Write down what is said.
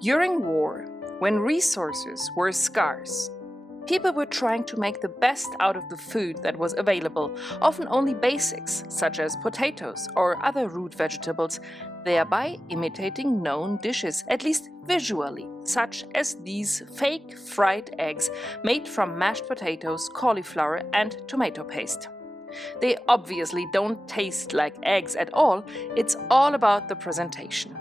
During war, when resources were scarce, people were trying to make the best out of the food that was available, often only basics such as potatoes or other root vegetables, thereby imitating known dishes, at least visually, such as these fake fried eggs made from mashed potatoes, cauliflower, and tomato paste. They obviously don't taste like eggs at all, it's all about the presentation.